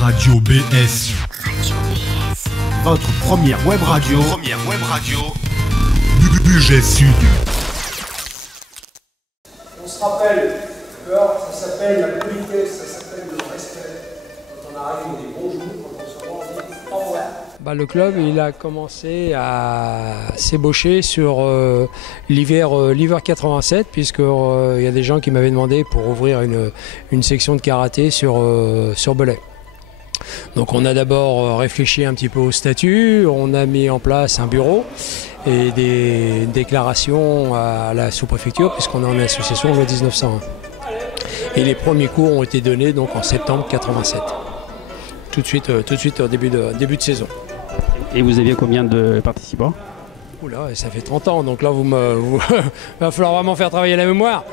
Radio BS. Votre première web radio. Bugey Sud. On se rappelle que ça s'appelle la politesse, ça s'appelle le respect. Quand on arrive, on dit bonjour, quand on se rend, on dit au revoir. Le club il a commencé à s'ébaucher sur l'hiver 87, puisqu'il y a des gens qui m'avaient demandé pour ouvrir une section de karaté sur Belay. Donc on a d'abord réfléchi un petit peu au statut, on a mis en place un bureau et des déclarations à la sous-préfecture, puisqu'on est en association loi 1901. Et les premiers cours ont été donnés donc en septembre 87, tout de suite au début de saison. Et vous aviez combien de participants? Oula, ça fait 30 ans, donc là va falloir vraiment faire travailler la mémoire.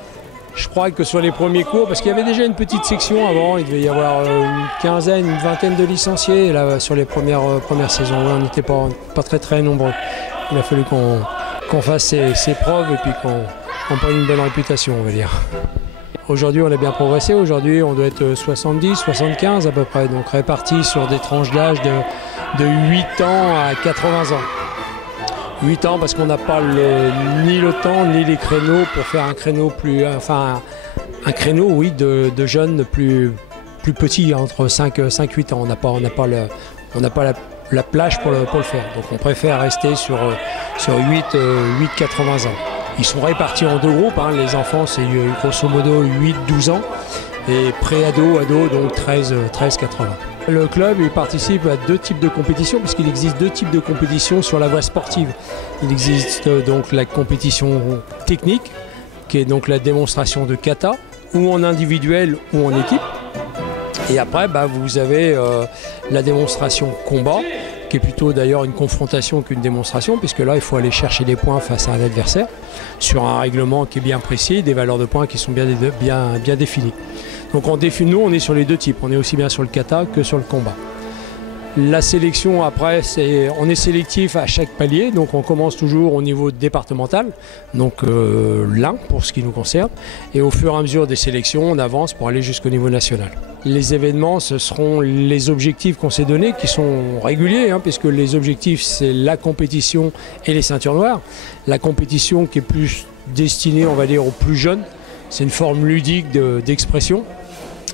Je crois que sur les premiers cours, parce qu'il y avait déjà une petite section avant, il devait y avoir une quinzaine, une vingtaine de licenciés là, sur les premières saisons. Ouais, on n'était pas très nombreux. Il a fallu qu'on fasse ses preuves et puis qu'on prenne une bonne réputation, on va dire. Aujourd'hui, on a bien progressé. Aujourd'hui, on doit être 70, 75 à peu près, donc répartis sur des tranches d'âge de 8 ans à 80 ans. 8 ans parce qu'on n'a pas ni le temps ni les créneaux pour faire un créneau un créneau de jeunes plus petits, entre 5 et 8 ans. On n'a pas la plage pour le faire. Donc on préfère rester sur 8-80 ans. Ils sont répartis en deux groupes, hein. Les enfants c'est grosso modo 8-12 ans et pré-ado, donc 13-80. Le club il participe à deux types de compétitions, puisqu'il existe deux types de compétitions sur la voie sportive. Il existe donc la compétition technique, qui est donc la démonstration de kata, ou en individuel ou en équipe. Et après vous avez la démonstration combat, qui est plutôt d'ailleurs une confrontation qu'une démonstration, puisque là il faut aller chercher des points face à un adversaire, sur un règlement qui est bien précis, des valeurs de points qui sont bien définies. Donc nous on est sur les deux types, on est aussi bien sur le kata que sur le combat. La sélection après, on est sélectif à chaque palier, donc on commence toujours au niveau départemental, donc l'Ain pour ce qui nous concerne, et au fur et à mesure des sélections, on avance pour aller jusqu'au niveau national. Les événements, ce seront les objectifs qu'on s'est donnés, qui sont réguliers, hein, puisque les objectifs c'est la compétition et les ceintures noires. La compétition qui est plus destinée, on va dire, aux plus jeunes, c'est une forme ludique d'expression.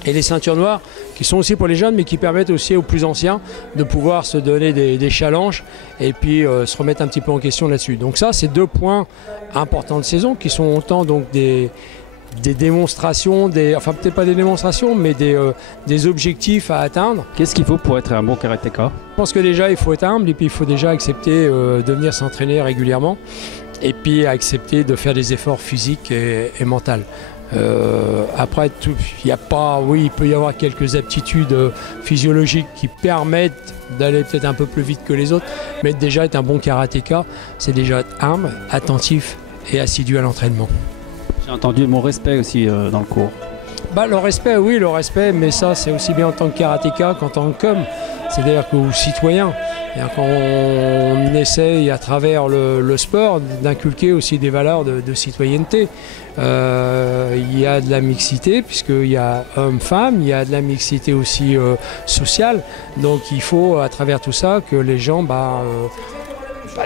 Et les ceintures noires qui sont aussi pour les jeunes, mais qui permettent aussi aux plus anciens de pouvoir se donner des challenges et puis se remettre un petit peu en question là-dessus. Donc ça, c'est deux points importants de saison qui sont autant donc des démonstrations, enfin peut-être pas des démonstrations, mais des objectifs à atteindre. Qu'est-ce qu'il faut pour être un bon karatéka? Je pense que déjà il faut être humble et puis il faut déjà accepter de venir s'entraîner régulièrement et puis accepter de faire des efforts physiques et mentaux. Après, il peut y avoir quelques aptitudes physiologiques qui permettent d'aller peut-être un peu plus vite que les autres, mais déjà être un bon karatéka, c'est déjà être humble, attentif et assidu à l'entraînement. J'ai entendu mon respect aussi dans le cours. Le respect, oui, le respect, mais ça c'est aussi bien en tant que karatéka qu'en tant que c'est-à-dire qu'aux citoyens. Quand on essaye à travers le sport d'inculquer aussi des valeurs de citoyenneté. Il y a de la mixité, puisqu'il y a hommes-femmes, il y a de la mixité aussi sociale. Donc il faut à travers tout ça que les gens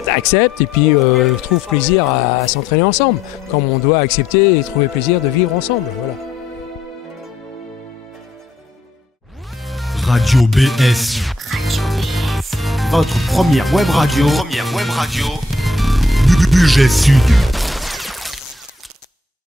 acceptent et puis trouvent plaisir à s'entraîner ensemble, comme on doit accepter et trouver plaisir de vivre ensemble. Voilà. Radio BS. Votre première web radio. Bugey Sud.